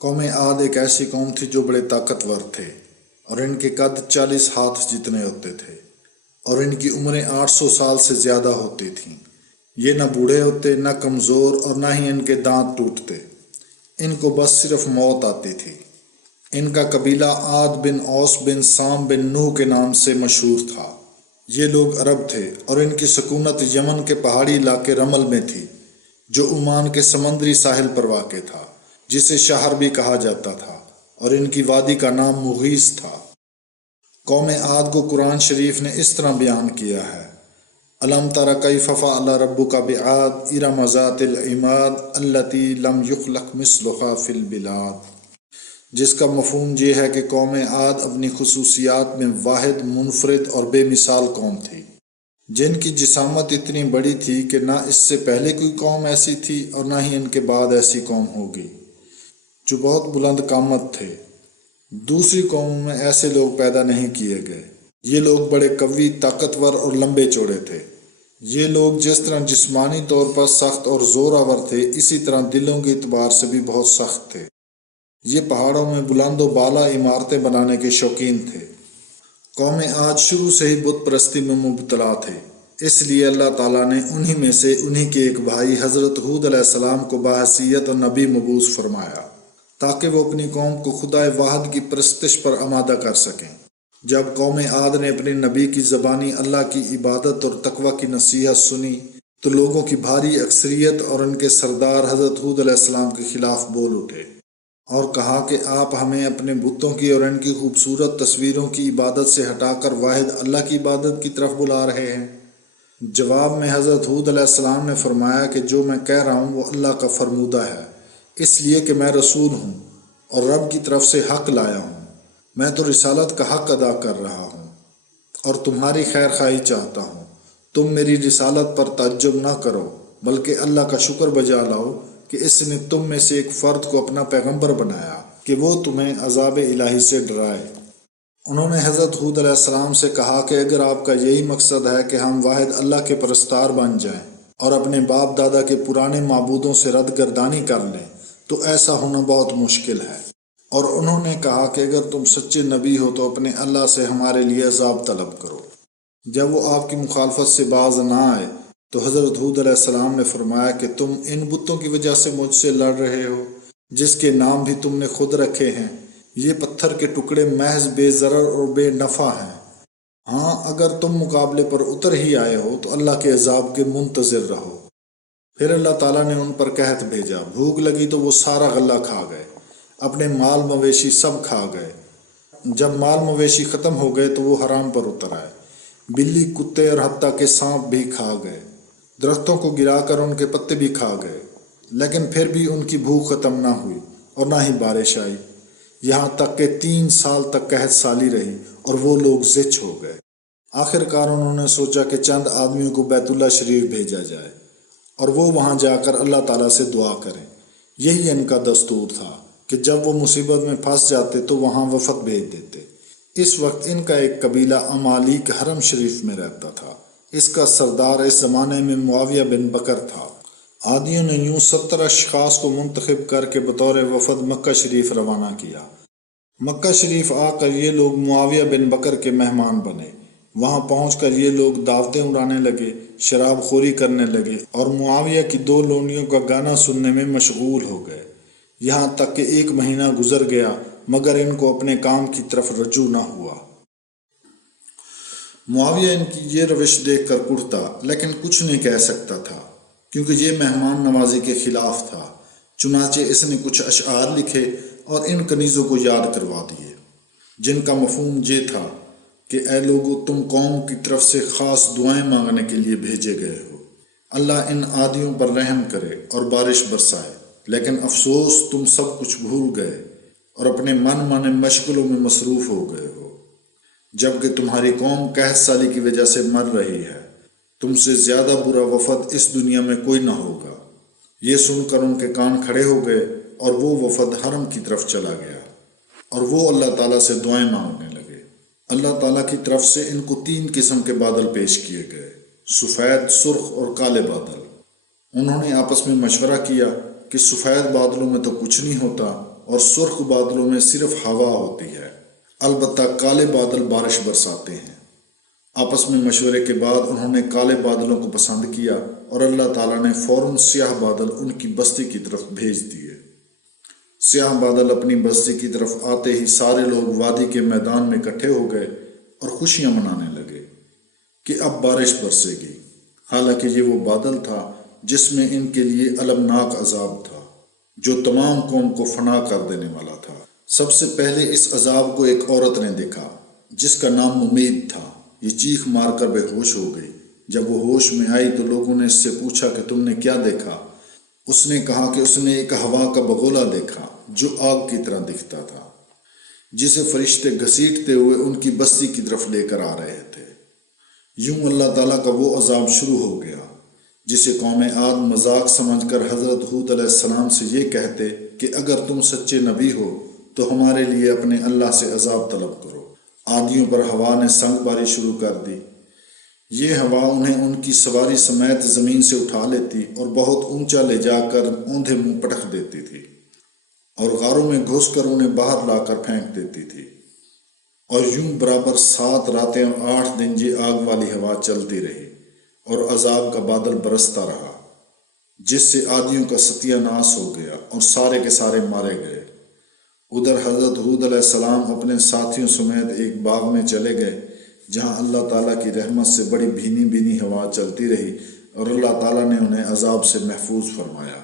قوم عاد ایک ایسی قوم تھی جو بڑے طاقتور تھے اور ان کے قد 40 ہاتھ جتنے ہوتے تھے اور ان کی عمریں 800 سال سے زیادہ ہوتی تھیں۔ یہ نہ بوڑھے ہوتے نہ کمزور اور نہ ہی ان کے دانت ٹوٹتے، ان کو بس صرف موت آتی تھی۔ ان کا قبیلہ عاد بن اوس بن سام بن نوح کے نام سے مشہور تھا۔ یہ لوگ عرب تھے اور ان کی سکونت یمن کے پہاڑی علاقے رمل میں تھی جو عمان کے سمندری ساحل پر واقع تھا، جسے شہر بھی کہا جاتا تھا، اور ان کی وادی کا نام مغیث تھا۔ قوم عاد کو قرآن شریف نے اس طرح بیان کیا ہے: الم تر کیف فعل ربک بعاد ارم ذات العماد التی لم یخلق مثلها فی البلاد، جس کا مفہوم یہ ہے کہ قوم عاد اپنی خصوصیات میں واحد، منفرد اور بے مثال قوم تھی، جن کی جسامت اتنی بڑی تھی کہ نہ اس سے پہلے کوئی قوم ایسی تھی اور نہ ہی ان کے بعد ایسی قوم ہوگی، جو بہت بلند قامت تھے۔ دوسری قوموں میں ایسے لوگ پیدا نہیں کیے گئے۔ یہ لوگ بڑے قوی، طاقتور اور لمبے چوڑے تھے۔ یہ لوگ جس طرح جسمانی طور پر سخت اور زور آور تھے، اسی طرح دلوں کے اعتبار سے بھی بہت سخت تھے۔ یہ پہاڑوں میں بلند و بالا عمارتیں بنانے کے شوقین تھے۔ قوم عاد شروع سے ہی بت پرستی میں مبتلا تھے، اس لیے اللہ تعالیٰ نے انہی میں سے انہی کے ایک بھائی حضرت ہود علیہ السلام کو بحیثیت اور نبی مبعوث فرمایا تاکہ وہ اپنی قوم کو خدائے واحد کی پرستش پر آمادہ کر سکیں۔ جب قوم عاد نے اپنے نبی کی زبانی اللہ کی عبادت اور تقوی کی نصیحت سنی تو لوگوں کی بھاری اکثریت اور ان کے سردار حضرت ہود علیہ السلام کے خلاف بول اٹھے اور کہا کہ آپ ہمیں اپنے بتوں کی اور ان کی خوبصورت تصویروں کی عبادت سے ہٹا کر واحد اللہ کی عبادت کی طرف بلا رہے ہیں۔ جواب میں حضرت ہود علیہ السلام نے فرمایا کہ جو میں کہہ رہا ہوں وہ اللہ کا فرمودہ ہے، اس لیے کہ میں رسول ہوں اور رب کی طرف سے حق لایا ہوں۔ میں تو رسالت کا حق ادا کر رہا ہوں اور تمہاری خیر خواہی چاہتا ہوں۔ تم میری رسالت پر تعجب نہ کرو بلکہ اللہ کا شکر بجا لاؤ کہ اس نے تم میں سے ایک فرد کو اپنا پیغمبر بنایا کہ وہ تمہیں عذاب الہی سے ڈرائے۔ انہوں نے حضرت ہود علیہ السلام سے کہا کہ اگر آپ کا یہی مقصد ہے کہ ہم واحد اللہ کے پرستار بن جائیں اور اپنے باپ دادا کے پرانے معبودوں سے رد گردانی کر لیں تو ایسا ہونا بہت مشکل ہے۔ اور انہوں نے کہا کہ اگر تم سچے نبی ہو تو اپنے اللہ سے ہمارے لیے عذاب طلب کرو۔ جب وہ آپ کی مخالفت سے باز نہ آئے تو حضرت ہود علیہ السلام نے فرمایا کہ تم ان بتوں کی وجہ سے مجھ سے لڑ رہے ہو جس کے نام بھی تم نے خود رکھے ہیں۔ یہ پتھر کے ٹکڑے محض بے ضرر اور بے نفع ہیں۔ ہاں، اگر تم مقابلے پر اتر ہی آئے ہو تو اللہ کے عذاب کے منتظر رہو۔ پھر اللہ تعالیٰ نے ان پر قحط بھیجا، بھوک لگی تو وہ سارا غلہ کھا گئے، اپنے مال مویشی سب کھا گئے۔ جب مال مویشی ختم ہو گئے تو وہ حرام پر اتر آئے، بلی، کتے اور حتیٰ کہ سانپ بھی کھا گئے۔ درختوں کو گرا کر ان کے پتے بھی کھا گئے، لیکن پھر بھی ان کی بھوک ختم نہ ہوئی اور نہ ہی بارش آئی، یہاں تک کہ 3 سال تک قحط سالی رہی اور وہ لوگ زچ ہو گئے۔ آخر کار انہوں نے سوچا کہ چند آدمیوں کو بیت اللہ شریف بھیجا جائے اور وہ وہاں جا کر اللہ تعالیٰ سے دعا کریں۔ یہی ان کا دستور تھا کہ جب وہ مصیبت میں پھنس جاتے تو وہاں وفد بھیج دیتے۔ اس وقت ان کا ایک قبیلہ امالیک حرم شریف میں رہتا تھا۔ اس کا سردار اس زمانے میں معاویہ بن بکر تھا۔ عادیوں نے یوں 70 اشخاص کو منتخب کر کے بطور وفد مکہ شریف روانہ کیا۔ مکہ شریف آ کر یہ لوگ معاویہ بن بکر کے مہمان بنے۔ وہاں پہنچ کر یہ لوگ دعوتیں اڑانے لگے، شراب خوری کرنے لگے اور معاویہ کی 2 لونڈیوں کا گانا سننے میں مشغول ہو گئے، یہاں تک کہ 1 مہینہ گزر گیا مگر ان کو اپنے کام کی طرف رجوع نہ ہوا۔ معاویہ ان کی یہ روش دیکھ کر کڑھتا لیکن کچھ نہیں کہہ سکتا تھا کیونکہ یہ مہمان نوازی کے خلاف تھا۔ چنانچہ اس نے کچھ اشعار لکھے اور ان کنیزوں کو یاد کروا دیے، جن کا مفہوم یہ تھا کہ اے لوگو، تم قوم کی طرف سے خاص دعائیں مانگنے کے لیے بھیجے گئے ہو۔ اللہ ان عادیوں پر رحم کرے اور بارش برسائے، لیکن افسوس تم سب کچھ بھول گئے اور اپنے من مانے مشغلوں میں مصروف ہو گئے ہو، جبکہ تمہاری قوم قحط سالی کی وجہ سے مر رہی ہے۔ تم سے زیادہ برا وفد اس دنیا میں کوئی نہ ہوگا۔ یہ سن کر ان کے کان کھڑے ہو گئے اور وہ وفد حرم کی طرف چلا گیا اور وہ اللہ تعالیٰ سے دعائیں مانگنے لگے۔ اللہ تعالیٰ کی طرف سے ان کو 3 قسم کے بادل پیش کیے گئے، سفید، سرخ اور کالے بادل۔ انہوں نے آپس میں مشورہ کیا کہ سفید بادلوں میں تو کچھ نہیں ہوتا اور سرخ بادلوں میں صرف ہوا ہوتی ہے، البتہ کالے بادل بارش برساتے ہیں۔ آپس میں مشورے کے بعد انہوں نے کالے بادلوں کو پسند کیا اور اللہ تعالیٰ نے فوراً سیاہ بادل ان کی بستی کی طرف بھیج دیے۔ سیاہ بادل اپنی بستی کی طرف آتے ہی سارے لوگ وادی کے میدان میں اکٹھے ہو گئے اور خوشیاں منانے لگے کہ اب بارش برسے گی، حالانکہ یہ وہ بادل تھا جس میں ان کے لیے المناک عذاب تھا جو تمام قوم کو فنا کر دینے والا تھا۔ سب سے پہلے اس عذاب کو ایک عورت نے دیکھا جس کا نام ممید تھا۔ یہ چیخ مار کر بے ہوش ہو گئی۔ جب وہ ہوش میں آئی تو لوگوں نے اس سے پوچھا کہ تم نے کیا دیکھا؟ اس نے کہا کہ اس نے ایک ہوا کا بگولا دیکھا جو آگ کی طرح دکھتا تھا، جسے فرشتے گھسیٹتے ہوئے ان کی بستی کی طرف لے کر آ رہے تھے۔ یوں اللہ تعالیٰ کا وہ عذاب شروع ہو گیا جسے قوم عاد مذاق سمجھ کر حضرت ہود علیہ السلام سے یہ کہتے کہ اگر تم سچے نبی ہو تو ہمارے لیے اپنے اللہ سے عذاب طلب کرو۔ عادیوں پر ہوا نے سنگ باری شروع کر دی۔ یہ ہوا انہیں ان کی سواری سمیت زمین سے اٹھا لیتی اور بہت اونچا لے جا کر اوندھے منہ پٹک دیتی تھی اور غاروں میں گھس کر انہیں باہر لا کر پھینک دیتی تھی۔ اور یوں برابر 7 راتیں اور 8 دن یہ آگ والی ہوا چلتی رہی اور عذاب کا بادل برستا رہا، جس سے عادیوں کا ستیہ ناس ہو گیا اور سارے کے سارے مارے گئے۔ ادھر حضرت ہود علیہ السلام اپنے ساتھیوں سمیت ایک باغ میں چلے گئے جہاں اللہ تعالیٰ کی رحمت سے بڑی بھینی بھینی ہوا چلتی رہی اور اللہ تعالیٰ نے انہیں عذاب سے محفوظ فرمایا۔